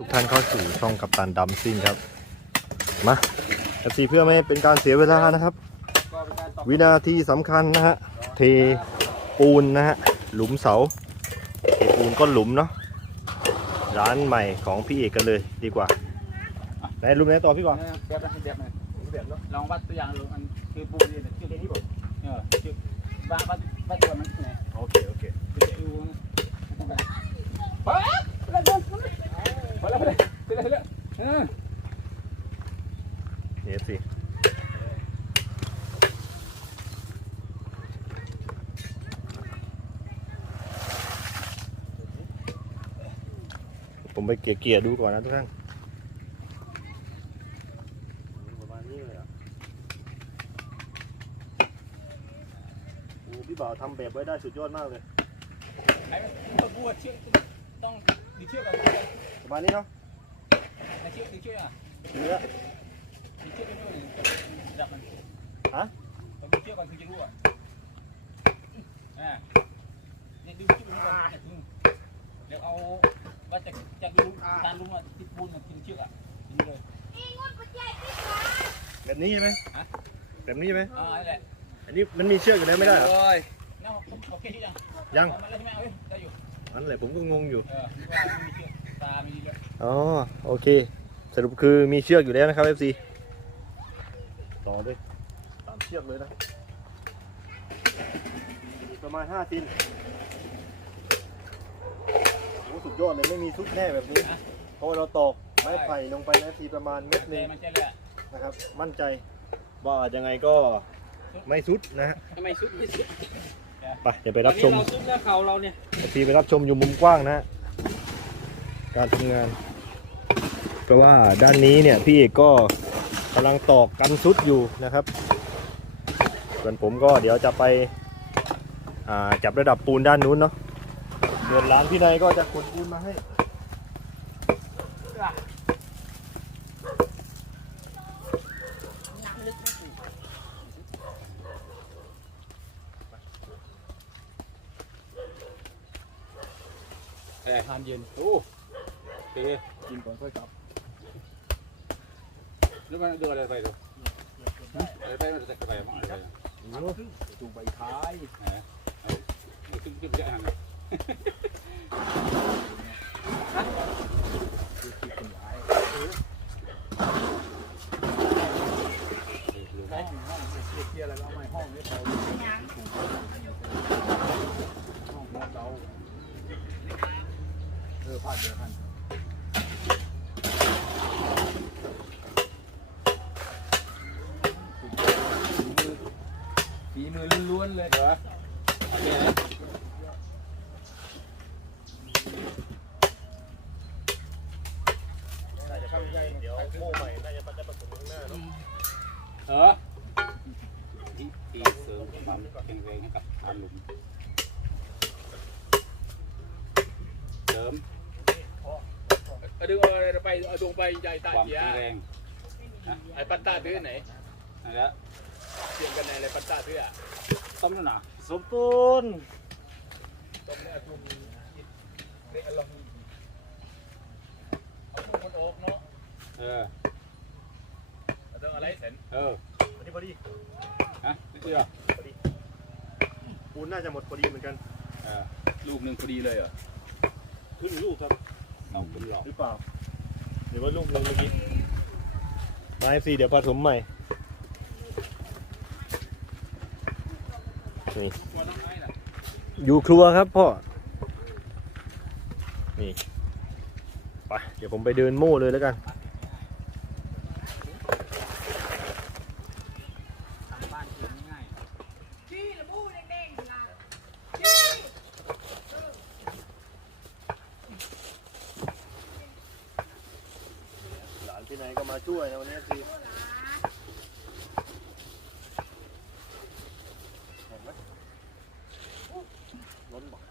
ทุกท่านเข้าสู่ช่องกัปตันดัมซิ่งครับ มาเอฟซีเพื่อไม่ให้เป็นการเสียเวลานะครับ วินาทีสำคัญนะฮะ เทปูนนะฮะ หลุมเสา เทปูนก้นหลุมเนาะ ร้านใหม่ของพี่เอกกันเลยดีกว่า ไหนรูปไหนต่อพี่ก่อนแบบนะแบบนะแบบเนาะลองวัดตัวอย่างดูมันคือปูนนี่นะชื่อนี้บอกเออชื่อวัดวัดวัดตัวมันไหนโอเคโอเคคือจะดูนะพอแล้วพอแล้วพอแล้วพอแล้วพอแล้วเออ นี่เอฟซีผม ไปเกี่ยๆดูก่อนนะทุกท่านประมาณนี้เลยอะโอ้พี่บ่าวทำแบบไว้ได้สุดยอดมากเลยไอ้ปูเชือกต้องดีเชือกกับประมาณนี้เนาะไอ้เชือกดีเชือกอะเนื้อดีเชือกเป็นด้วยจับมันฮะต้องดีเชือกก่อนถึงจะรู้อะอ่าเนี่ยดูเชือกก่อนเดี๋ยวเอา ว่าจะจะดูการรู้ว่าที่ปูนกับเชือกอะดูเลยแบบนี้ใช่ไหมฮะแบบนี้ใช่ไหมอ่าแหละอันนี้มันมีเชือกอยู่แล้วไม่ได้เหรอน้าโอเคที่ยังยังเอามาแล้วใช่ไหมเอาเว้ยได้อยู่นั่นแหละผมก็งงอยู่เออว่ามันมีเชือกตามีเยอะอ๋อโอเค สรุปคือมีเชือกอยู่แล้วนะครับ FC ต่อเลยตามเชือกเลยนะประมาณ5ซินโอ้ สุดยอดเลยไม่มีซุดแน่แบบนี้เพราะว่าเราตอกไม้ไผ่ลงไปนะทีประมาณเม็ดหแต่นึงมันจะเลยอะนะครับ มั่นใจว่ายังไงก็ไม่ซุดนะฮะทำไมซุดไม่ซุดไปเดี๋ยวไปรับชมเราซุดแล้วเขาเราเนี่ยทีไปรับชมอยู่มุมกว้างนะฮะการทำงาน เพราะว่าด้านนี้เนี่ยพี่เอกก็กำลังตอกกันซุดอยู่นะครับ ส่วนผมก็เดี๋ยวจะไปอ่าจับระดับปูนด้านนู้นเนาะ เดือนร้านพี่นายก็จะขนปูนมาให้อะไรทานเย็น โอ้เตะกินก่อนค่อยกลับแล้วมันดูอะไรไปดูอะไรไปมันจะไปมั้งอะไรไปจูใบท้ายมันขึ้นขึ้นเยอะขนาดนั้น เที่ยอะไรก็เอาไม้ห้องนี้เขาห้องเราเออพลาดเดียวกันฝีมือล้วนๆเลยเหรอโอเคนะ น่าจะเข้าใจเดี๋ยวโม่ใหม่น่าจะได้ผสมข้างหน้าเนาะ เออที่ที่เสริมความแข็งแรงให้กับฐานหลุม เสริมดึงเอาไปเอาตรงไปใหญ่ตาความเสียแข็งแรงไอ้ปัตตาตื้อไหนนั่นแหละเสียงกันในอะไรปัตตาตื้ออะต้มแล้วนะสมปูนตรงนี้กลุ่มเด็กอารมณ์เอาคนโอ๊กเนาะเออ อาต้องอะไรเสร็จเออพอดีพอดีฮะนี่คือพอดีปูนน่าจะหมดพอดีเหมือนกันเออลูกหนึ่งพอดีเลยเหรอครึ่งลูกครับสองเป็นหลอกหรือเปล่าหรือว่าลูกลงเมื่อกี้มาเอฟซีเดี๋ยวผสมใหม่นี่หัวน้องไม้น่ะอยู่ครัวครับพ่อ นี่ ไป เดี๋ยวผมไปเดินโม่เลยแล้วกัน ทางบ้านเองง่าย หลานที่ไหนก็มาช่วยนะวันนี้สิเห็นไหมล้นบอก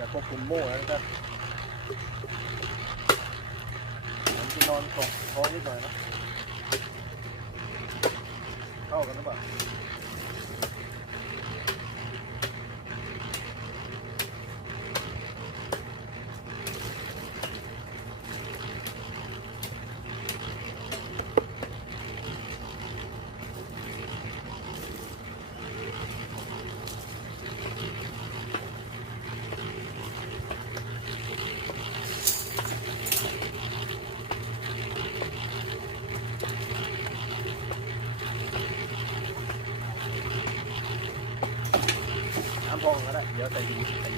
จะควบคุมโม่นะครับผมจะนอนตกท้องนิดหน่อยนะ เข้ากันหรือเปล่า Thank you.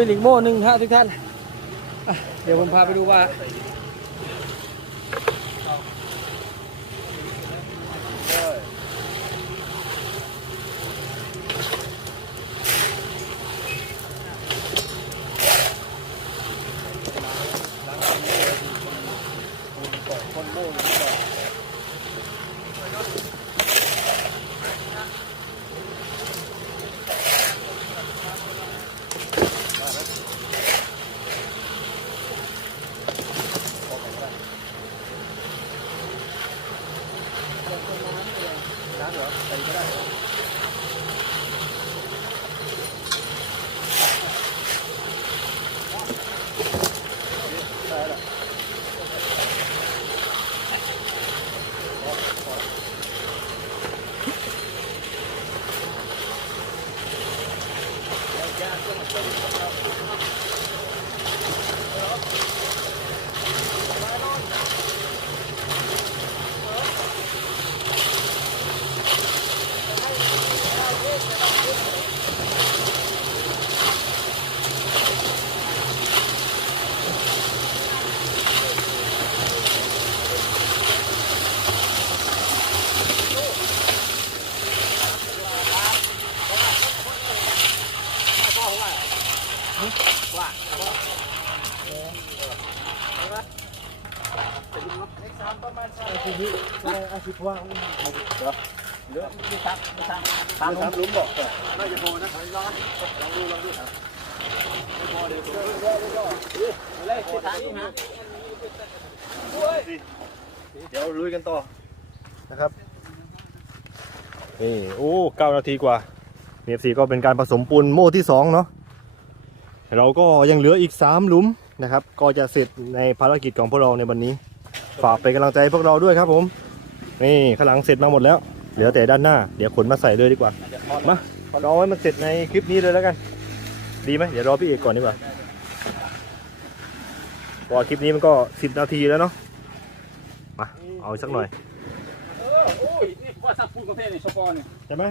ขึ้นอีกโม่หนึ่งฮะทุกท่าน เดี๋ยวผมพาไปดูว่า ได้ล้างคนโม่ก่อนคนโม่ก่อนได้ไหมพอก่อนก็ได้ น้ำเหรอใส่ก็ได้เหรอได้แล้ว ทีนี้ อาชีพว่างเหลือมีสามมีสามสามสามลุมบอกน่าจะพอนะลองลองดูลองดูครับเลยที่สามนี่ฮะเดี๋ยวลุยกันต่อนะครับนี่โอ้เก้านาทีกว่าเอฟซีก็เป็นการผสมปูนโม่ที่สองเนาะเราก็ยังเหลืออีกสามหลุมนะครับ ก็จะเสร็จในภารกิจของพวกเราในวันนี้ ฝากเป็นกำลังใจพวกเราด้วยครับผม นี่ข้างหลังเสร็จมาหมดแล้ว เหลือแต่ด้านหน้า เดี๋ยวขนมาใส่เลยดีกว่า มารอไว้มันเสร็จในคลิปนี้เลยแล้วกัน ดีไหมเดี๋ยวรอพี่เอกก่อนดีกว่าเพราะว่าคลิปนี้มันก็สิบนาทีแล้วเนาะ มา เอาอีกสักหน่อยเออโอ้ยนี่ว่าสักพูดประเภทนี่ชปอนี่ใช่ไหม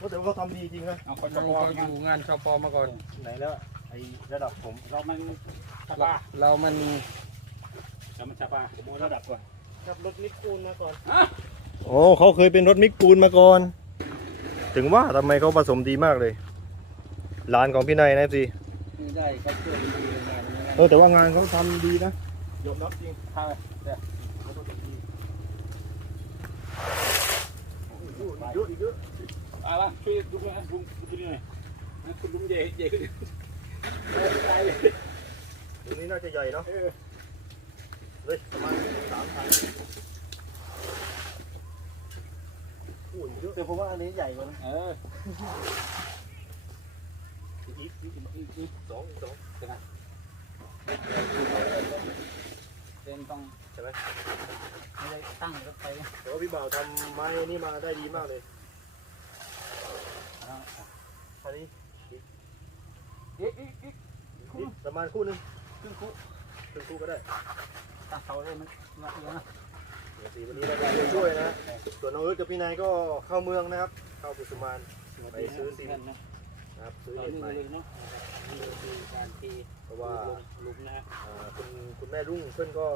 ว่าแต่ว่าเขาทำดีจริงนะเอาคนชเขาปออยู่งานชปมาก่อน ไหนแล้วไอ้ระดับผมเรามันชปาเรามันแล้วมันชาปาผมระดับก่อน ขับรถนิกปูนมาก่อนโอ้เขาเคยเป็นรถมิกปูนมาก่อน ถึงว่าทำไมเขาผสมดีมากเลย ร้านของพี่นายนะซีไม่ได้ก็ช่วยดีงานนี้เออแต่ว่างานเขาทำดีนะยอมรับจริงพาไปเดี๋ยวเยอะอีกเยอะเอาละช่วยดูหน่อยดูดูนี่หน่อยนะคุณลุงใหญ่ใหญ่ขึ้นตายเลยตรงนี้น่าจะใหญ่เนาะ เฮ้ยประมาณสามพันโอ้ยเยอะแต่ผมว่าอันนี้ใหญ่กว่านะเอออีกอีกอีกอีกอีกสองอีกสองเป็นต้องใช่ไหมไม่ได้ตั้งรถไฟแต่ว่าพี่บ่าวทำไม้นี่มาได้ดีมากเลยอันนี้อีกอีกอีกอีกประมาณคู่หนึงขึ้นคุ กครึ่งคู่ก็ได้ตั้งเสาเลยมันมาเยอะนะเดี๋ยวสีวันนี้เราจะช่วยนะ ส่วนน้องเอิร์ธกับพี่นายก็เข้าเมืองนะครับ เข้าปุสุมานไปซื้อซิมนะนะครับซื้อต่อเน็ตเนื่องใหม่เลยเนาะนี่คือการทีเพราะว่าลุมนะฮะอ่าคุณคุณแม่รุ่งเพื่อนก็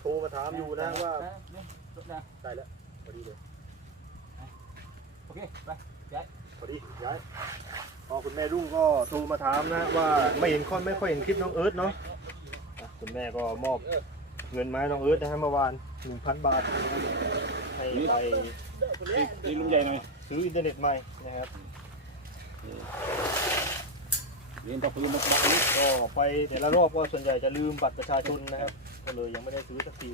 โทรมาถามอยู่นะว่าเนี่ยรถนะได้แล้วพอดีเลยโอเคไปพอดีย้ายพอคุณแม่รุ่งก็โทรมาถามนะว่าไม่เห็นค่อยไม่ค่อยเห็นคลิปน้องเอิร์ธเนาะอะ คุณแม่ก็มอบเงินมาให้น้องเอิร์ธนะฮะเมื่อวานหนึ่งพันบาทนะครับให้ไปนี่ลุงใหญ่หน่อยซื้ออินเทอร์เน็ตใหม่นะครับ เรียนต่อปืนมาบักนี้ก็ไปแต่ละรอบก็ส่วนใหญ่จะลืมบัตรประชาชนนะครับ ก็เลยยังไม่ได้ซื้อสักที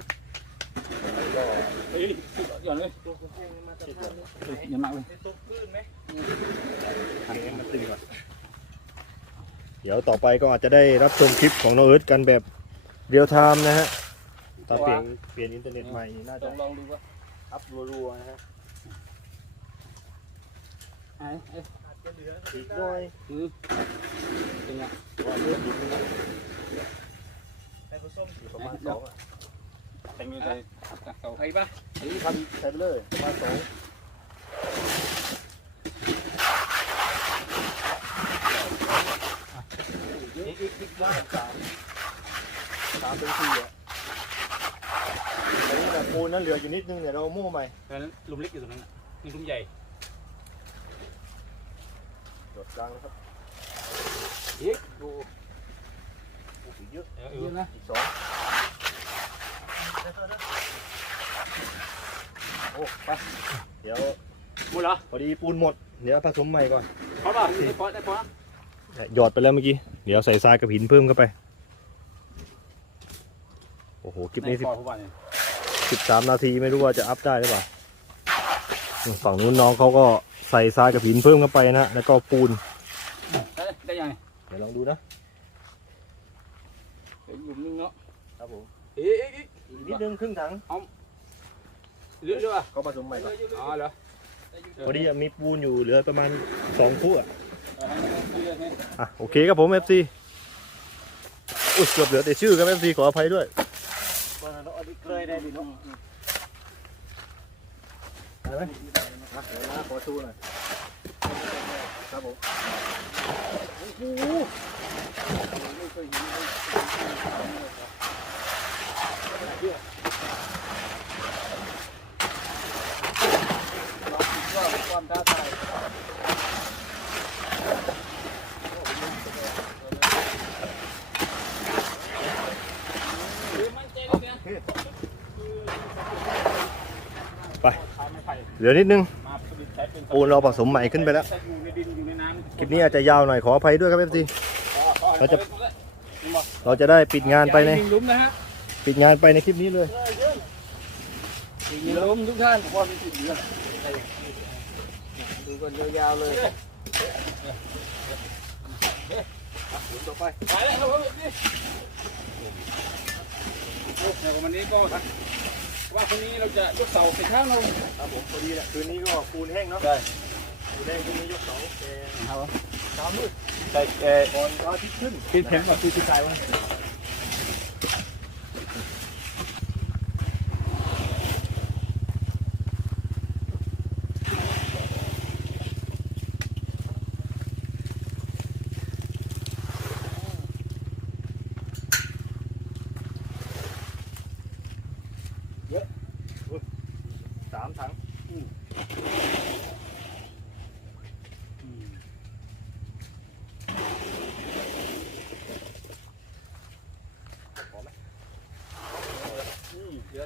ก็เฮ้ยหย่อนเลยตัวกระโปรงมาจากทางนี้อย่ามากเลยตกคลื่นไหมเกมมันตึงก่อนเดี๋ยวต่อไปก็อาจจะได้รับชมคลิปของน้องเอิร์ธกันแบบ เรียลไทม์นะฮะถ้าเปลี่ยนเปลี่ยนอินเทอร์เน็ตใหม่นี่น่าลจะองลองดูว่าอัพรัวๆนะฮะไอ้ไอ้อาจจะเหลืออีกหน่อยคือเป็นไงว่าเพิ่มอีกนิดนึงไปผสมอยู่ประมาณสองอะแต่งเงินใส่เสาไอ้ปะนี่ทำใช้ไปเลยประมาณสองอีกอีกอีกได้สามสามเป็นสี่อะอันนี้แบบปูนนั้นเหลืออยู่นิดนึงเดี๋ยวเราโม่ใหม่เพราะฉะนั้นลุมเล็กอยู่ตรงนั้นนี่ลุมใหญ่จดกลางนะครับอีกดูโอ้โหเยอะเยอะนะอีกสองโอ้ไปเดี๋ยวหมดเหรอพอดีปูนหมดเดี๋ยวผสมใหม่ก่อน พอป่ะได้พอได้พอหยอดไปแล้วเมื่อกี้ เดี๋ยวใส่ทรายกับหินเพิ่มเข้าไปโอ้โหคลิปนี้พอพอป่ะเนี่ยสิบสามนาทีไม่รู้ว่าจะอัพได้หรือเปล่าฝั่งนู้นน้องเขาก็ใส่ทรายกับหินเพิ่มเข้าไปนะแล้วก็ปูนได้ได้ยังไงเดี๋ยวลองดูนะเดี๋ยวหลุมนึงเนาะครับผมอีกอีกอีกอีกนิดนึงครึ่งถังเรื่อยๆอะเขาผสมใหม่ก่อนอ๋อเหรอพอดีมีปูนอยู่เหลือประมาณสองคู่อะเออให้เรื่อยๆให้อะโอเคครับผม FC อุ้ยเกือบเหลือแต่ชื่อครับ FC ขออภัยด้วย วันนั้เคยได้ดิเนาะได้ไหมอ่เดี๋ยวนะขอชูหน่อยครับผมความท้าทาย มั่นใจเลยนะ ไป ขายไม่ไผ่ เหลือนิดนึงมาผลิตใช้เป็นปูนเราผสมใหม่ขึ้นไปแล้วใช้อยู่ในดินอยู่ในน้ำคลิปนี้อาจจะยาวหน่อยขออภัยด้วยครับ FC เราจะเราจะได้ปิดงานไปในหลุมนะฮะปิดงานไปในคลิปนี้เลยอีกหลุมทุกท่านว่ามีสิบเดือนดูกันยาวๆเลยต่อไปไปแล้วครับผมนี่ในวันนี้ก็ ว่าคืนนี้เราจะยกเสาใส่ข้างเราครับผมพอดีแหละคืนนี้ก็ปูนแห้งเนาะได้ปูนแห้งคืนนี้ยกเสาแต่ครับเช้ามืดใส่เอ่อก่อนพระอาทิตย์ขึ้นคิดเห็นว่าคือ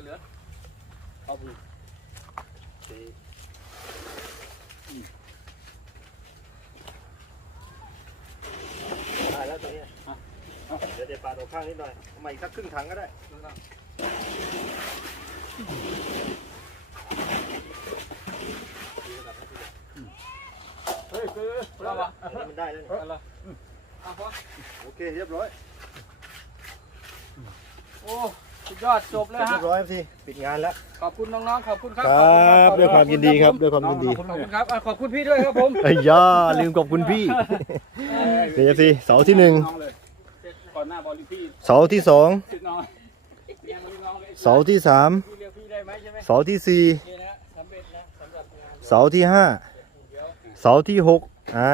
เหลือเอาบุได้แล้วตัวนี้เดี๋ยวเดี๋ยวปาดอกข้างนิดหน่อยทำไมอีกสักครึ่งถังก็ได้เฮ้ยคือเราอะมันได้แล้วนี่อะไรอ่อโอเคเรียบร้อย โอ้ สุดยอดจบเลยเรีฮะยบร้อยสิปิดงานแล้ว ขอบคุณน้องๆขอบคุณครับคขรอบคุณับขอด้วยความยินดีครับผมด้วยความยินดีขอบคุณครับอะขอบคุณพี่ด้วยครับผมไอ้ย่าลืมขอบคุณพี่เดี๋ยวสิเสาร์ที่หนึ่งน้องเลยก่อนหน้าบอลลิพี่เสาร์ที่สองติดน้องยังไม่น้องเลยเสาร์ที่สามพี่เรียกพี่ได้ไหมใช่ไหมเสาร์ที่สี่นี่นะสำเร็จนะสำหรับงานเสาร์ที่ห้าเดี๋ยวเสาร์ที่หกอ่า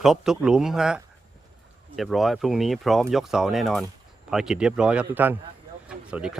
ครบทุกหลุมฮะเรียบร้อยพรุ่งนี้พร้อมยกเสาแน่นอนภารกิจเรียบร้อยครับทุกท่าน นะเดี๋ยว สวัสดีครับ